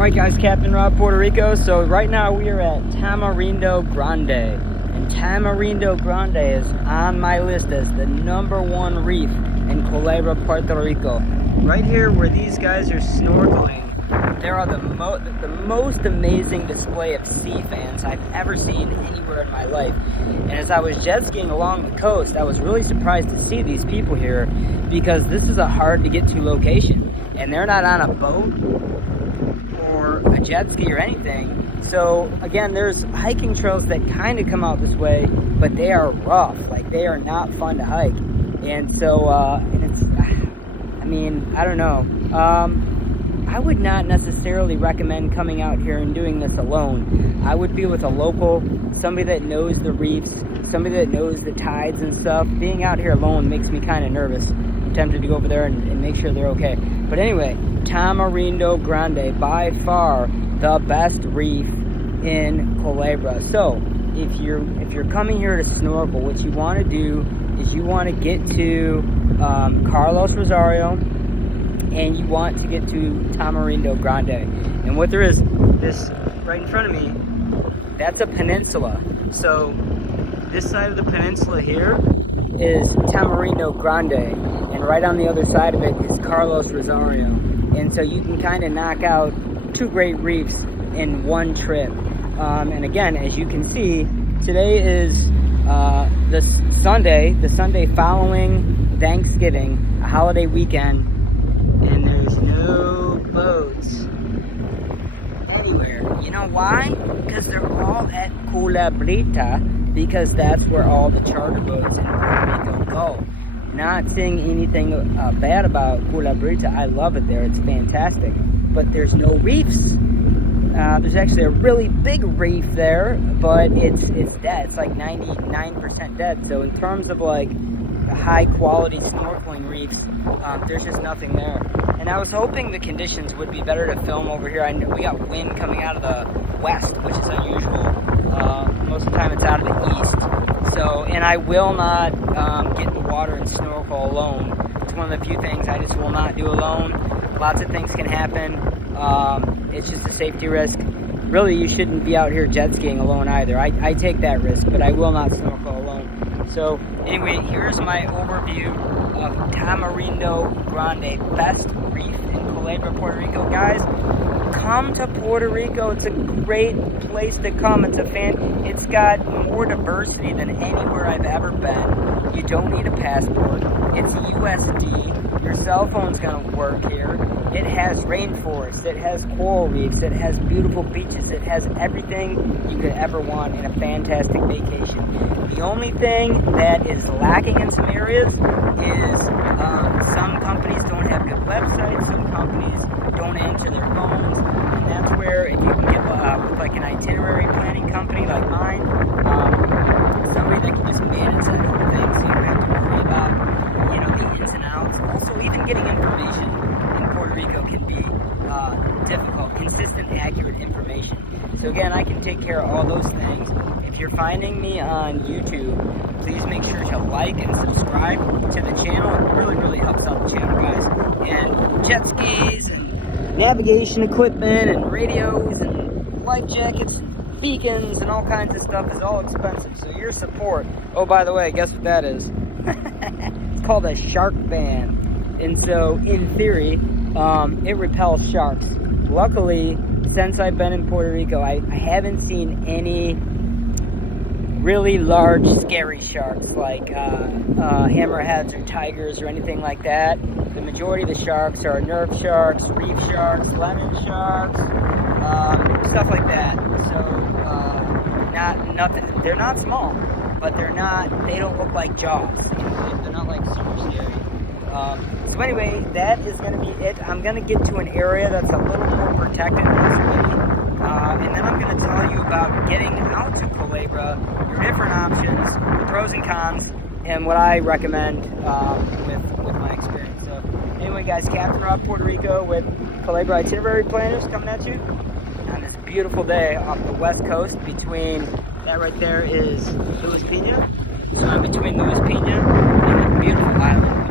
Alright guys, Captain Rob, Puerto Rico. So right now we are at Tamarindo Grande. And Tamarindo Grande is on my list as the #1 reef in Culebra, Puerto Rico. Right here where these guys are snorkeling, there are the most amazing display of sea fans I've ever seen anywhere in my life. And as I was jet skiing along the coast, I was really surprised to see these people here because this is a hard to get to location. And they're not on a boat or a jet ski or anything. So again, there's hiking trails that kind of come out this way, but they are rough. Like, they are not fun to hike. And so it's, I mean, I don't know. I would not necessarily recommend coming out here and doing this alone. I would be with a local, somebody that knows the reefs, somebody that knows the tides and stuff. Being out here alone makes me kind of nervous. I'm tempted to go over there and make sure they're okay. But anyway, Tamarindo Grande, by far the best reef in Culebra. So if you're coming here to snorkel, what you want to do is you want to get to Carlos Rosario, and you want to get to Tamarindo Grande. And what there is, this right in front of me, that's a peninsula. So this side of the peninsula here is Tamarindo Grande, and right on the other side of it is Carlos Rosario. And so you can kind of knock out two great reefs in one trip. And again, as you can see, today is the Sunday following Thanksgiving, a holiday weekend, and there's no boats anywhere. You know why? Because they're all at Culebra, because that's where all the charter boats in Puerto Rico go. Not saying anything bad about Culebra. I love it there. It's fantastic. But there's no reefs. There's actually a really big reef there, but it's dead. It's like 99% dead. So in terms of like high quality snorkeling reefs, there's just nothing there. And I was hoping the conditions would be better to film over here. I know we got wind coming out of the west, which is unusual. Most of the time it's out of the east. So, and I will not get in the water and snorkel alone. It's one of the few things I just will not do alone. Lots of things can happen. It's just a safety risk. Really, you shouldn't be out here jet skiing alone either. I take that risk, but I will not snorkel alone. So anyway, here's my overview of Tamarindo Grande, best reef in Culebra, Puerto Rico. Guys, come to Puerto Rico. It's a great place to come. It's got more diversity than anywhere I've ever been. You don't need a passport. It's USD. Your cell phone's gonna work here. It has rainforests, it has coral reefs, it has beautiful beaches, it has everything you could ever want in a fantastic vacation. The only thing that is lacking in some areas is some companies don't have good websites, some companies don't answer their phones, and that's where if you can get with like an itinerary planning company like mine, somebody that can just manage that whole thing so you don't have to worry about, you know, the ins and outs. Also, even getting information in Puerto Rico can be difficult, consistent, accurate information. So again, I can take care of all those things. If you're finding me on YouTube, please make sure to like and subscribe to the channel. It really, really helps out the channel, guys. And jet skis and navigation equipment and radios and life jackets and beacons and all kinds of stuff is all expensive. So your support, oh, by the way, guess what that is? It's called a shark fan. And so, in theory, it repels sharks. Luckily, since I've been in Puerto Rico, I haven't seen any really large, scary sharks like hammerheads or tigers or anything like that. The majority of the sharks are nerf sharks, reef sharks, lemon sharks, stuff like that. So, nothing. They're not small, but they don't look like jaws. They're not like super scary. So anyway, that is going to be it. I'm going to get to an area that's a little more protected, and then I'm going to tell you about getting out to Culebra, your different options, pros and cons, and what I recommend with my experience. So anyway, guys, Captain Rob, Puerto Rico with Culebra Itinerary Planners coming at you on this beautiful day off the west coast. Between that right there is Luis Pina. So I'm between Luis Pina and a beautiful island.